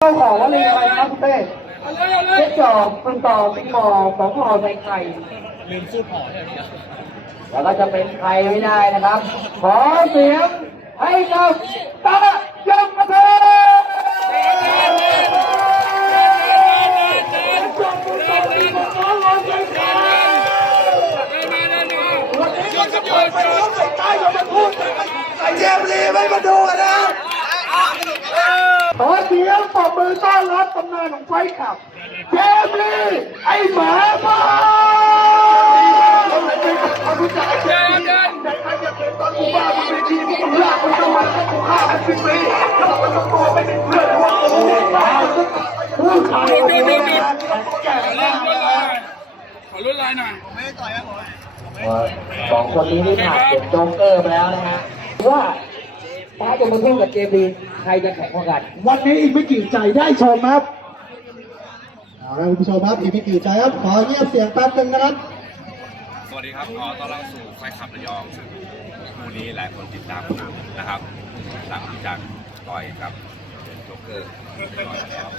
เจ้าของว่าเรียนอะไรครับคุณเต้เจ๊จอบคุณต่อคุณหมอสองหอใส่ไข่ลืมสู้ผอเลยเลยแล้วก็จะเป็นใครไม่ได้นะครับ ขอเสียงให้กับตะยงกระเทยจบคุณต่อดีของน้องเราใส่ไข่วันนี้ก็จะเปิดไปแล้วใส่ยมาพูดใส่เจมลีไม่มาดูกันนะ ขอเสียงปรบมื อต้อนรับตำนานของไฟขับเจมส์ลีไอ้หมาบ้าขารู้จักไอ้เจมส์ลีแต่ใครจะเป็นตอนกูบ้าบนเวทีมึงลากมันเข้ามาแล้วกูฆ่ามันสิบปีแล้วมันจะตัวไม่เป็นเพื่อนว่าโอ้ยตายพูดขายเดี๋ยวเดี๋ยวเดี๋ยวแก่มากขอรุ่นลายหน่อยสองคนนี้นี่ผ่านเป็นโจ๊กเกอร์ไปแล้วนะฮะว่า ป้าจะมาทุ่งกับเจมส์ลีใครจะแข่งกว่ากัน วันนี้อีกไม่กี่ใจได้ชมครับเอาละคุณผู้ชมครับอีกไม่กี่ใจครับขอเงียบเสียงแป๊บนึงนะครับ สวัสดีครับขอต้อนรับสู่ไฟขับระยองคู่นี้หลายคนติดตามนะครับหลังจากต่อยกับโจ๊กเกอร์ต่อยแล้วครับ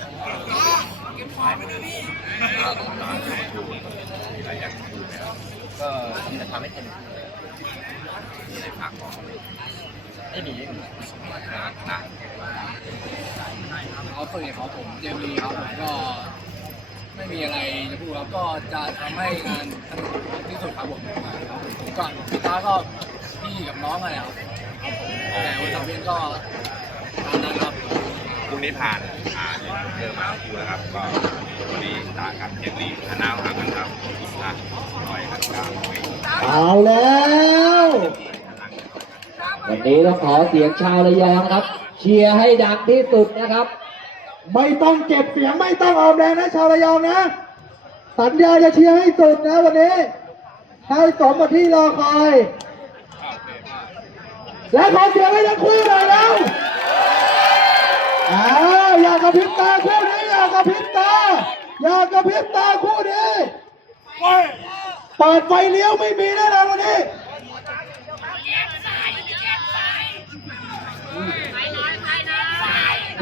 มีอะไรอยากพูดไหมครับก็จะทำให้เต็มมีอะไรฝากบอกไหม ไม่มีเขาฝึกเขาผมเจมีครับผมก็ไม่มีอะไรจะพูดครับก็จะทำให้งานสนุกที่สุดครับผมก่อนพี่ตาก็พี่กับน้องอะไรครับแต่วันสังเวียนก็ตามนั้นครับพรุ่งนี้ผ่านอ่านเจอมาคู่แล้วครับ ก็วันนี้ตากับเจมลีชนะหากันครับนะต่อยกันกลางเอาแล้ว วันนี้ต้องขอเสียงชาวระยองนะครับ เชียร์ให้ดังที่สุดนะครับ ไม่ต้องเก็บเสียงไม่ต้องออมแรงนะชาวระยองนะ สัญญาจะเชียร์ให้สุดนะวันนี้ให้สมกับที่รอคอย และขอเสียงให้ทั้งคู่หน่อยแล้วอ้าวอย่ากระพริบตาคู่นี้อย่ากระพริบตา อย่ากระพริบตาคู่นี้เปิดไฟเลี้ยวไม่มีแน่นอนวันนี้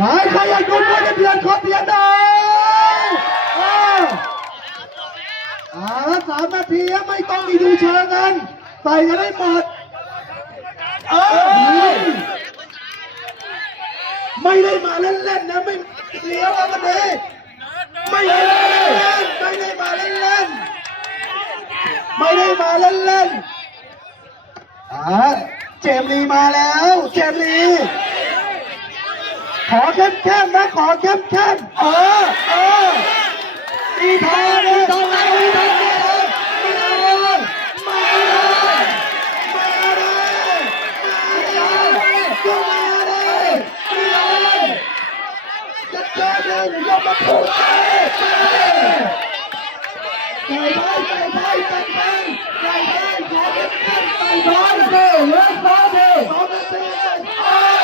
หายใครอยากดูมวยจะเดือนขอเสียงหน่อยอาอ่าสามนาทีไม่ต้องมีดูเชิงกันใส่กันได้หมดเออไม่ได้มาเล่นๆนะไม่เลี้ยวแล้ววันนี้ไม่ได้มาเล่นๆไม่ได้มาเล่นๆไม่ได้มาเล่นๆอ่าเจมส์ลีมาแล้ว เจมส์ลี ขอเข้มเข้มนะขอเข้มเข้มเออเอออีทองเลยทองเลยอีทองเลยมาเลยมาเลยมาเลยมาเลยก็มาเลยมาเลยจะเจอเดินยอมมาผูกใจไก่ไทยไก่ไทยไก่ไทยไก่ไทยขอเข้มเข้มๆไก่ไทยเด้อเลิกฟ้าเด้อสองนาทีไก่ไทย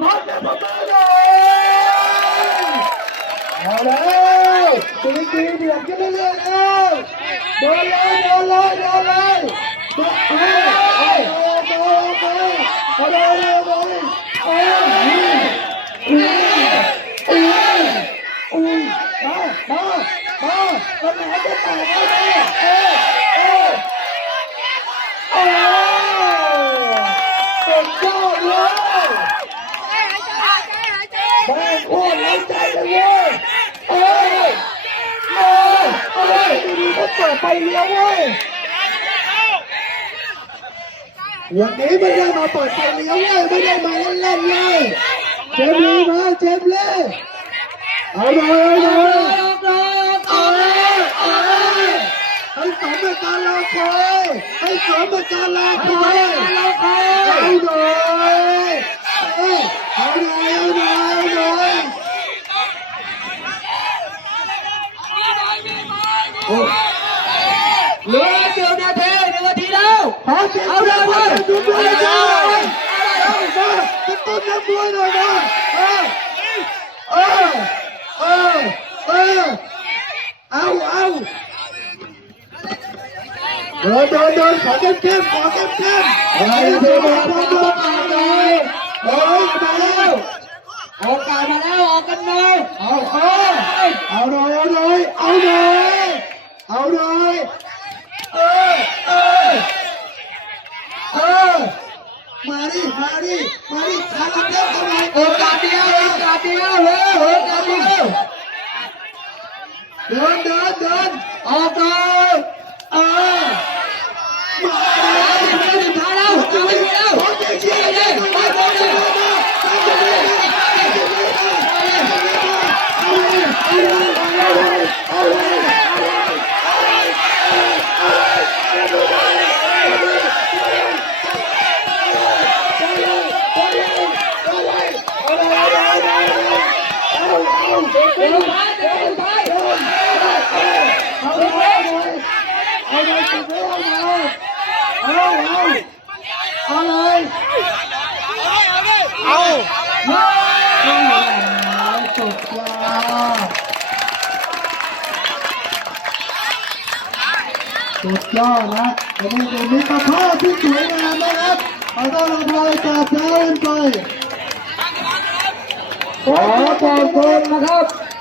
ขอเสียงปรบมือหน่อย เอาแล้วตีตีเดือดกันเรื่อยๆแล้วโดนเลยโดนเลยโดนเลยโดนไปโอ้โหโดนไปโดนเลยโดนเลยโอ้ยอุ้ยอุ้ยอุ้ยมามามาวันไหนจะแตกแล้วเนี่ยเออเออโอ้สุดยอดเลย แม่งโคตรไร้ใจเลยเว้ยเอ้ยเอ้ยเอ้ เปิดไฟเลี้ยวเว้ยวันนี้ไม่ได้มาเปิดไฟเลี้ยวเว้ยไม่ได้มาเล่นๆเลยเจมลีมาเจมลีเอาหน่อยเอาหน่อยเอาเอาให้สมกับการรอคอยให้สมกับการรอคอยเอาหน่อยเอ้ยเอาหน่อยเอาหน่อยเอาหน่อยโอ้เหลือเดียวนาทีหนึ่งนาทีแล้วขอเสียงเอาเลยเลยดู มวยหน่อยเอามากระตุ้นนักมวยหน่อยมาเออเออเออเออเอาเอาเดินเดินเดินขอเข้มเข้มขอเข้มเข้มเฮ้ยเดินเดินเดินเดินอยเฮ้ยมาแล้วโอกาสมาแล้วออกกันหน่อยเอาเอาเอาหน่อยเอาหน่อยเอาหน่อยเอาหน่อยเออเออ เออมาดิมาดิมาดิทางเดียวกันหน่อยโอกาสเดียวโอกาสเดียวเฮ้ยโอกาสเดียวเดินเดินเดินออกหน่อยเออ มาแล้วมาถึงท้ายแล้วเอาไปแล้วขอเชียร์เลยขอเชียร์เลยเอาเลยเอาเลยเอาเลยเอาเลยเอาเลยเอาเลยติดไว้ เอาเลยเอาเอาเอาเลยเอาสุดยอดสุดยอดนะวันนี้เป็นมิตรภาพที่สวยงามนะครับขอาต้อนรับรายการเช้าวันไปขอขอบคุณนะครับ